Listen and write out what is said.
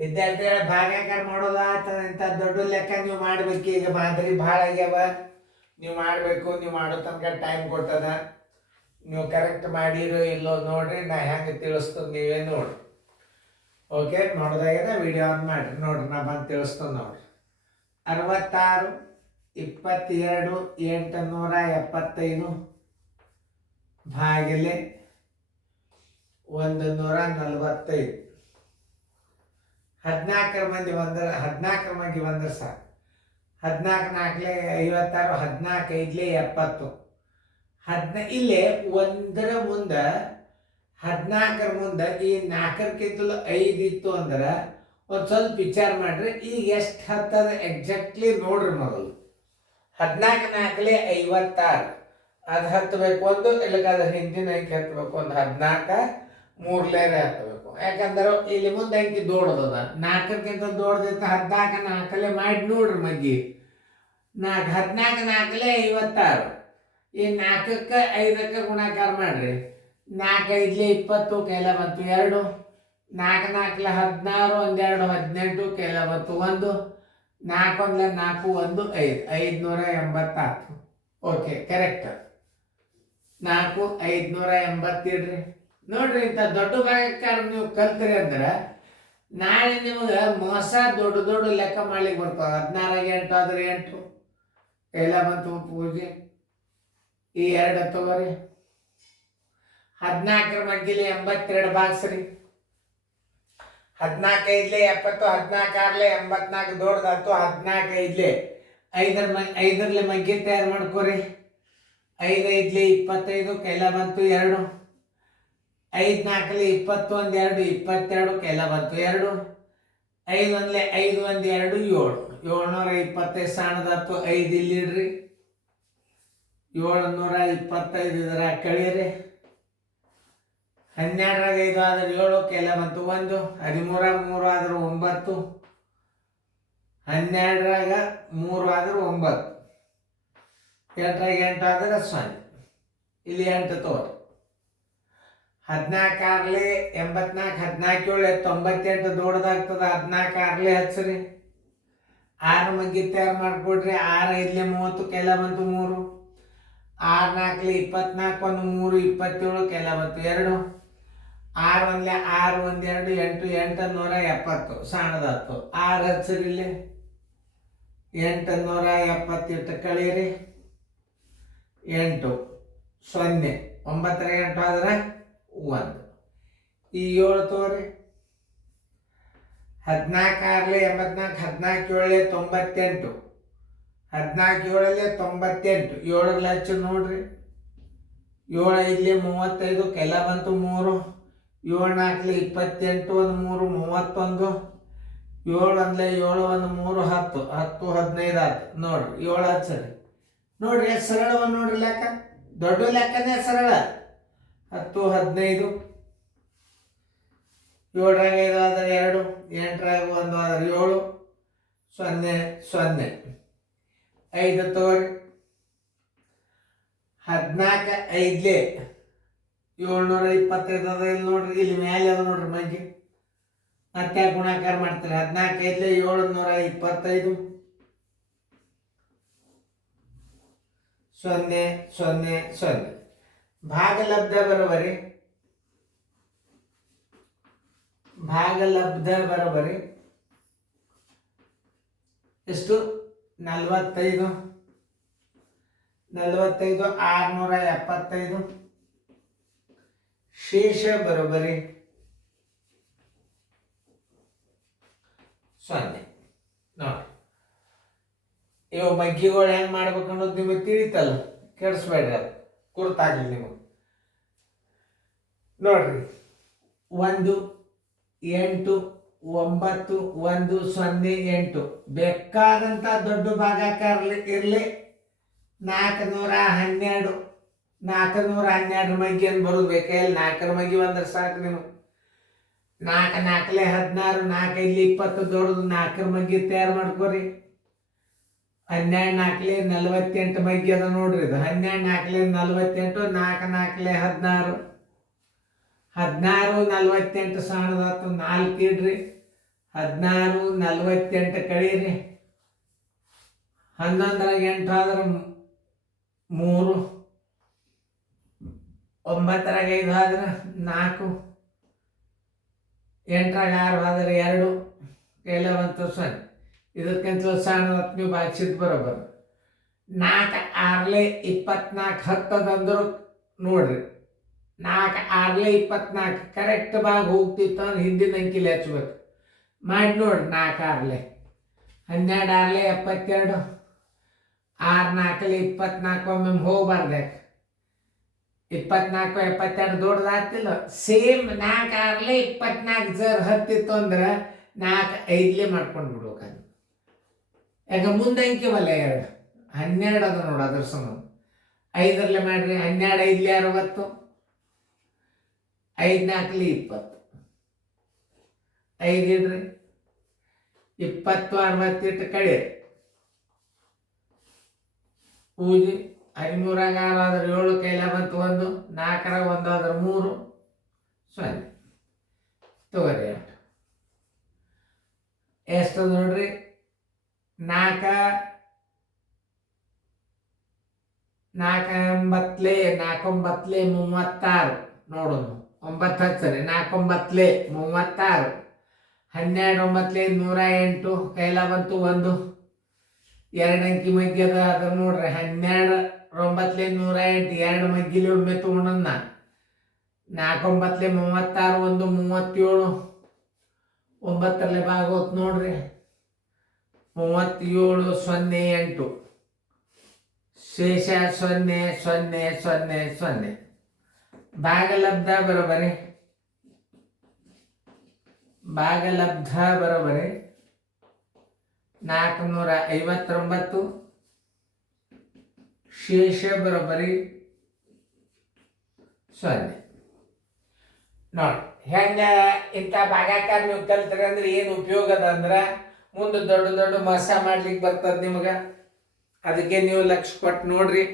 ವಿದ್ಯಾರ್ಥಿಗಳ ಭಾಗಾಕಾರ ಮಾಡೋದಾತ ಇಂಥ ದೊಡ್ಡ ಲೆಕ್ಕ ನೀವು ಮಾಡ್ಬೇಕು. ಈಗ ಮಾದರಿ ಭಾಳ ಆಗ್ಯಾವ, ನೀವು ಮಾಡಬೇಕು. ನೀವು ಮಾಡೋ ತನಕ ಟೈಮ್ ಕೊಟ್ಟದ. ನೀವು ಕರೆಕ್ಟ್ ಮಾಡಿರೋ ಇಲ್ಲೋ ನೋಡ್ರಿ, ನಾ ಹೆಂಗೆ ತಿಳಿಸ್ತದೆ ನೀವೇ ನೋಡ್ರಿ. ಓಕೆ, ನೋಡ್ದಾಗೇನ ವಿಡಿಯೋ ಆನ್ ಮಾಡಿರಿ. ನೋಡ್ರಿ ನಾ ಬಂದು ತಿಳಿಸ್ತದೆ ನೋಡ್ರಿ. 66 22 875 ಭಾಗಿಲೆ 145. 14 ಮಂದಿ ಬಂದ್ರೆ 14 ಮಂದಿ ಬಂದ್ರೆ ಸಾಕು. 14 4 56, 14 5 70. ಇಲ್ಲೇ ಒಂದರ ಮುಂದೆ 14 ಮುಂದೆ ಈ 4ಕ್ಕಿಂತಲೂ 5 ಇತ್ತು ಅಂದ್ರೆ ಒಂದು ಸ್ವಲ್ಪ ವಿಚಾರ ಮಾಡ್ರಿ. ಈಗ ಎಷ್ಟು ಹತ್ತದ ಎಕ್ಸಾಕ್ಟ್ಲಿ ನೋಡ್ರಿ. ಮೊದಲು 14 4 56 ಅದು ಹತ್ತಬೇಕು ಒಂದು, ಇಲ್ಲಕ್ಕಾದ್ರೆ ಹಿಂದಿನ ಅಂಕಿ ಹತ್ತಬೇಕು ಒಂದು. 14 3 ಹತ್ತಬೇಕು. ಯಾಕಂದ್ರೆ ಇಲ್ಲಿ ಮುಂದೆ ಅಂಕಿ ದೊಡ್ಡದ, 4ಕ್ಕಿಂತ ದೊಡ್ಡದಿತ್ತು. 14 4 ಮಾಡಿ ನೋಡ್ರಿ ಮಗ್ಗಿ. 14 4 56. ಈ 4ಕ್ಕೆ 5ಕ್ಕೆ ಗುಣಾಕಾರ ಮಾಡ್ರಿ. 4 5 20 ಕೈಲ ಬಂತು 2. 4 4 16 1 2 18 ಕೈಲ ಬಂತು 1. 4 1 4 1 5 580. Okay, correct. 4 580 ಇಡ್ರಿ. ನೋಡ್ರಿ, ಇಂಥ ದೊಡ್ಡ ಭಾಗಕಾರ ನೀವು ಕಲ್ತ್ರಿ ಅಂದ್ರೆ ನಾಳೆ ನಿಮ್ಗೆ ಮೋಸ ದೊಡ್ಡ ದೊಡ್ಡ ಲೆಕ್ಕ ಮಾಡ್ಲಿಕ್ಕೆ ಬರ್ತಾವ. 16 8 ಆದ್ರೆ 8 ಕೈಲ ಬಂತು ಪೂಜೆ. ಈ 2 ತಗೋರಿ. 14 ಮಗ್ಗಿಲಿ 82 ಭಾಗಿಸ್ರಿ. 14 5 70, 14 84 ದೊಡ್ಡದಾಯ್ತು. 14 5 5 ಮಗ್ಗಿ ತಯಾರು ಮಾಡ್ಕೋರಿ. 5 5 25 ಕೈಲ ಬಂತು 2. 5 4 21 2 22 ಕೈಲ ಬಂತು 2. 5 1 5 1 2 7 725 ಸಣ್ಣದಾಯ್ತು. 5 ಇಲ್ಲಿಡ್ರಿ. 725 ಇದರ ಕಳೀರಿ. 12 5 ಆದ್ರೆ 7 ಕೈಲ ಬಂತು 1. 13 3 ಆದ್ರೆ 9. 12 3 ಆದ್ರೆ 9. 8 8 ಆದ್ರೆ 0. ಇಲ್ಲಿ 8 ತೋರಿ. 14 84 14 7 98 ದೊಡ್ಡದಾಗ್ತದ. 14 ಹಚ್ಚ್ರಿ. 6 ಮಗ್ಗಿ ತಯಾರು ಮಾಡ್ಕೊಡ್ರಿ. 6 5 30 ಕೈಲ ಬಂತು 3. 6 4 24 1 3 27 ಕೈಲ ಬಂತು 2. 6 1 6 1 2 8 870 ಸಣ್ಣದಾಯ್ತು. 6 ಹಚ್ಚ್ರಿ. ಇಲ್ಲಿ 870 ಕಳೀರಿ. 8 0 9 8 ಆದ್ರೆ 1. ಈ 7 ತೋರಿ. 14 6 84 14 7 98. 14 7 7 ಹಚ್ಚಿ ನೋಡ್ರಿ. 7 5 35 ಕೈಲ ಬಂತು 3. 7 4 28 1 3 31. 7 1 7 1 3 10 10 15 ಆಯ್ತು. ನೋಡ್ರಿ 7 ಹಚ್ಚರಿ. ನೋಡ್ರಿ ಎಷ್ಟು ಸರಳವ ನೋಡ್ರಿ ಲೆಕ್ಕ. ದೊಡ್ಡ ಲೆಕ್ಕನೇ ಸರಳ. 10 15. 7 5 ಆದ್ರೆ 2. 8 1 ಆದ್ರೆ 7. 0 0 5 ತೋರಿ. 14 5 725 ಅದ. ಇಲ್ಲಿ ನೋಡ್ರಿ, ಇಲ್ಲಿ ಮೇಲೆ ಅದ ನೋಡ್ರಿ ಮಗ್ಗಿ. ಮತ್ತೆ ಗುಣಾಕಾರ ಮಾಡ್ತಾರೆ. 14 5 725. 0 0 0. ಭಾಗಲಬ್ಧ ಬರೋಬರಿ. ಭಾಗಲಬ್ಧ ಬರೋಬರಿ ಎಷ್ಟು? 45 45 675. ಶೇಷ ಬರೋಬರಿ 0. ನೋಡಿ, ಇವು ಮಗ್ಗಿಗಳು ಹೆಂಗೆ ಮಾಡ್ಬೇಕು ಅನ್ನೋದು ನಿಮಗೆ ತಿಳಿತಲ್ಲ. ಕೆಡಿಸ್ಬೇಡ್ರಿ, ಅದು ಗುರ್ತಾಗಲಿ ನಿಮಗೆ. ನೋಡ್ರಿ, 1 8 9 1 0 8 ಬೇಕಾದಂಥ ದೊಡ್ಡ ಭಾಗಾಕಾರ ಇರಲಿ. 412 412 ಮಗ್ಗಿ ಅಂತ ಬರೋದು ಬೇಕಾಗಿಲ್ಲ. 4 ಮಗ್ಗಿ ಬಂದ್ರೆ ಸಾಕು ನೀವು. 4 4 16 4 5 20 ದೊಡ್ಡದು 4 ಮಗ್ಗಿ ತಯಾರು ಮಾಡ್ಕೋರಿ. 12 4 48 ಮಗ್ಗಿ ಅದ ನೋಡ್ರಿ. ಇದು 12 4 48 4 4 16 16 48 ಸಣ್ಣದಾಯ್ತು. 4 ಇಡ್ರಿ. 16 48 ಕಳೀರಿ. 11ರಾಗ 8 ಆದ್ರೆ 3, 9ರಾಗ 5 ಆದ್ರೆ 4, 8ರಾಗ 6 ಆದ್ರೆ 2, ಕೈಲ ಬಂತು 0. ಇದಕ್ಕಿಂತ ಸಣ್ಣ ನೀವು ಭಾಗಿಸಿದ್ ಬರೋಬರ್. 4 6 24 ಹತ್ತದಂದ್ರು ನೋಡ್ರಿ. 4 6 24 ಕರೆಕ್ಟ್ ಭಾಗ ಹೋಗ್ತಿತ್ತು ಅಂದ್ರೆ ಹಿಂದಿನ ಅಂಕಿಲಿ ಹಚ್ಬೇಕು. ಮಾಡಿ ನೋಡ್ರಿ. 4 6 12 6 72, 6 4 24 ಒಮ್ಮೆ ಹೋಗ್ಬಾರ್ದು. ಯಾಕೆ 24 72 ದೊಡ್ಡದಾಗ್ತಿಲ್ಲ. ಸೇಮ್ 4 6 24 ಜರ್ ಹತ್ತಿತ್ತು ಅಂದ್ರೆ 4 5 ಮಾಡ್ಕೊಂಡು ಬಿಡ್ಬೇಕು. ಯಾಕೆ ಮುಂದೆ ಅಂಕಿವಲ್ಲ 2 12 ಅದ ನೋಡು. ಅದ್ರ ಸಂಬಂಧ 5ರಲ್ಲೇ ಮಾಡ್ರಿ. 12 5 60, 5 4 20, 5 ಇಡ್ರಿ. 20 68 ಕಡಿಯರಿ. ಪೂಜೆ 13ರಾಗ 6 ಆದ್ರೆ 7, ಕೈಲ ಬಂತು 1, 4ರಾಗ 1 ಆದ್ರೆ 3, 0. ತಗೋರಿ ಎಷ್ಟು ನೋಡ್ರಿ. 4 4 9 36 ನೋಡೋಣ. 9 ಹಚ್ಚರಿ. 4 9 36, 12 9 108, ಕೈಲ ಬಂತು 1, 2 ಅಂಕಿ ಮಗ್ಗಿ ಅದ ನೋಡ್ರಿ. 12 9 108 2 ಮಗ್ಗಿಲಿ ಒಮ್ಮೆ ತಗೊಂಡನ್ನ. 4 9 36, 1 37, 9ರಲ್ಲೇ ಭಾಗ ಹೋತ್ ನೋಡ್ರಿ. 37 0 8, ಶೇಷ 0 0 0 0. ಭಾಗಲಬ್ಧ ಬರೋಬರಿ. ಭಾಗಲಬ್ಧ ಬರೋಬರಿ 459. ಶೇಷ ಬರೋಬರಿ 0. ನೋಡಿ ಹೆಂಗ ಇಂಥ ಭಾಗಾಕಾರ ನೀವು ಕಲ್ತ್ರಿ ಅಂದ್ರೆ ಏನು ಉಪಯೋಗ ಅದ ಅಂದ್ರೆ ಮುಂದೆ ದೊಡ್ಡ ದೊಡ್ಡ ಮಸ ಮಾಡ್ಲಿಕ್ಕೆ ಬರ್ತದ ನಿಮಗೆ. ಅದಕ್ಕೆ ನೀವು ಲಕ್ಷ ಕೊಟ್ಟು ನೋಡ್ರಿ.